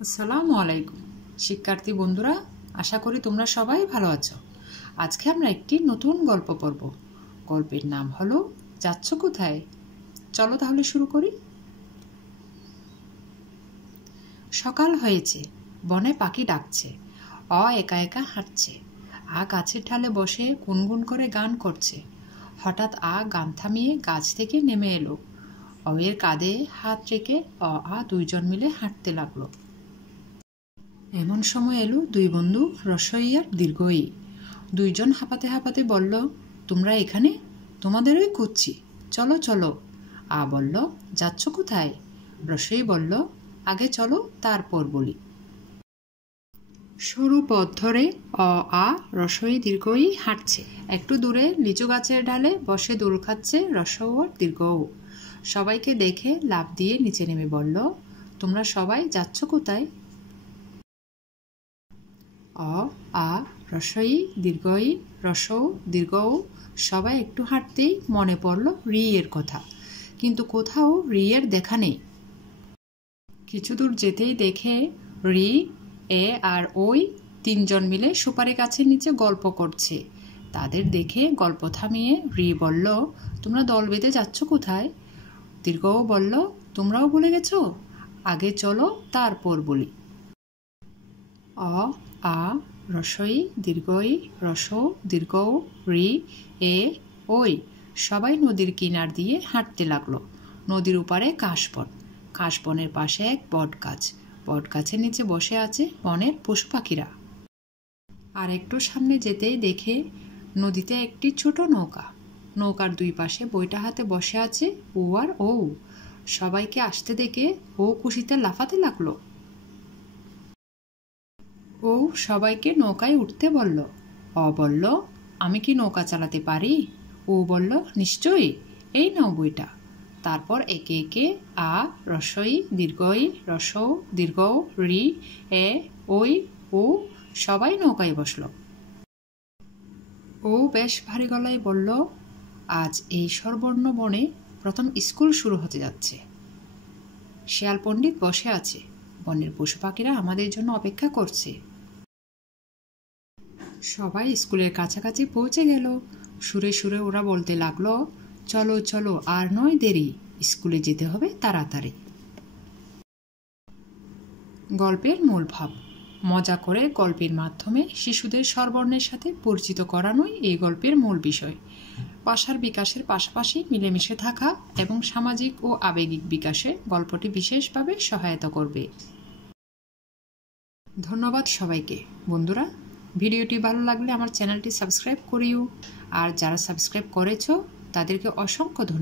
আসসালামু আলাইকুম শিক্ষার্থী বন্ধুরা, আশা করি তোমরা সবাই ভালো আছো। আজকে আমরা একটি নতুন গল্প পড়ব। গল্পের নাম হলো যাচ্ছ কোথায়। চলো তাহলে শুরু করি। সকাল হয়েছে, বনে পাখি ডাকছে, একা একা হাঁটছে। গাছের ঢালে বসে গুনগুন করে গান করছে। হঠাৎ গান থামিয়ে গাছ থেকে নেমে এলো। এর কাঁধে হাত রেখে দুইজন মিলে হাঁটতে লাগলো। এমন সময় এলো দুই বন্ধু রসই আর দীর্ঘই। দুইজন হাঁপাতে হাঁপাতে বলল, তোমরা এখানে? তোমাদেরই খুঁজছি, চলো চলো। বলল, যাচ্ছ কোথায়? রসই বলল, আগে চলো তারপর বলি। সরু পথ ধরে রসই দীর্ঘই হাঁটছে। একটু দূরে লিচু গাছের ডালে বসে দোল খাচ্ছে রসৌ আর দীর্ঘও। সবাইকে দেখে লাফ দিয়ে নিচে নেমে বলল, তোমরা সবাই যাচ্ছ কোথায়? রসই দীর্ঘই রসৌ দীর্ঘও। সবাই একটু হাঁটতেই মনে পড়ল রি এর কথা, কিন্তু কোথাও রি এর দেখা নেই। কিছু দূর যেতেই দেখে রি, আর ওই তিনজন মিলে সুপারি গাছের নিচে গল্প করছে। তাদের দেখে গল্প থামিয়ে রি বলল, তোমরা দল বেঁধে যাচ্ছ কোথায়? দীর্ঘও বলল, তোমরাও ভুলে গেছো, আগে চলো তারপর বলি। রসই দীর্ঘই রসৌ দীর্ঘৌ রি, ওই। সবাই নদীর কিনার দিয়ে হাঁটতে লাগলো। নদীর উপারে কাশবন, কাশবনের পাশে এক বট গাছ। বট গাছের নিচে বসে আছে বনের পশু পাখিরা। আর একটু সামনে যেতেই দেখে নদীতে একটি ছোট নৌকা। নৌকার দুই পাশে বইটা হাতে বসে আছে ও আর ও। সবাইকে আসতে দেখে ও খুশিতে লাফাতে লাগলো। ও সবাইকে নৌকায় উঠতে বলল। বলল, আমি কি নৌকা চালাতে পারি? ও বলল, নিশ্চয়ই, এই নাও বইটা। তারপর একে একে রসই দীর্ঘই রসৌ দীর্ঘৌ রি, ওই, ও সবাই নৌকায় বসল। ও বেশ ভারী গলায় বলল, আজ এই স্বরবর্ণ বনে প্রথম স্কুল শুরু হতে যাচ্ছে। শিয়াল পণ্ডিত বসে আছে, বনের পশু পাখিরা আমাদের জন্য অপেক্ষা করছে। সবাই স্কুলের কাছাকাছি পৌঁছে গেল। সুরে সুরে ওরা বলতে লাগলো, চলো চলো, আর নয় দেরি, স্কুলে যেতে হবে তাড়াতাড়ি। গল্পের মূল ভাব। মজা করে গল্পের মাধ্যমে শিশুদের স্বরবর্ণের সাথে পরিচিত করানোই এই গল্পের মূল বিষয়। ভাষার বিকাশের পাশাপাশি মিলেমিশে থাকা এবং সামাজিক ও আবেগিক বিকাশে গল্পটি বিশেষভাবে সহায়তা করবে। ধন্যবাদ সবাইকে। বন্ধুরা, ভিডিওটি ভালো লাগলে আমার চ্যানেলটি সাবস্ক্রাইব করিও। আর যারা সাবস্ক্রাইব করেছো তাদেরকে অসংখ্য ধন্যবাদ।